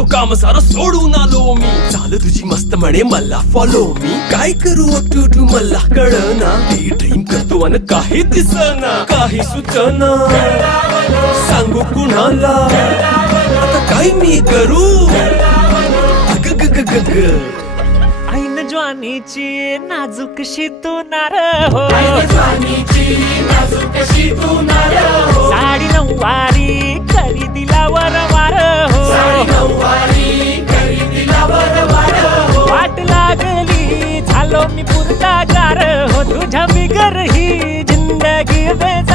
झालो काम सारं सोडून आलो मी. चाल तुझी मस्त म्हणे मला फॉलो मी. काय करू टू मला कळना. ड्रीम करतो अन काही दिसना. काही सुचना सांगू कुणाला. आता काय मी करू. ऐन ज्वानीची नाजूकशी तू नार हो. साडी नऊवारी करी दिला वरवार हो. वाट लागली झालो मी पुरता गार हो. तुझ्या बिगर ही जिंदगी बेजार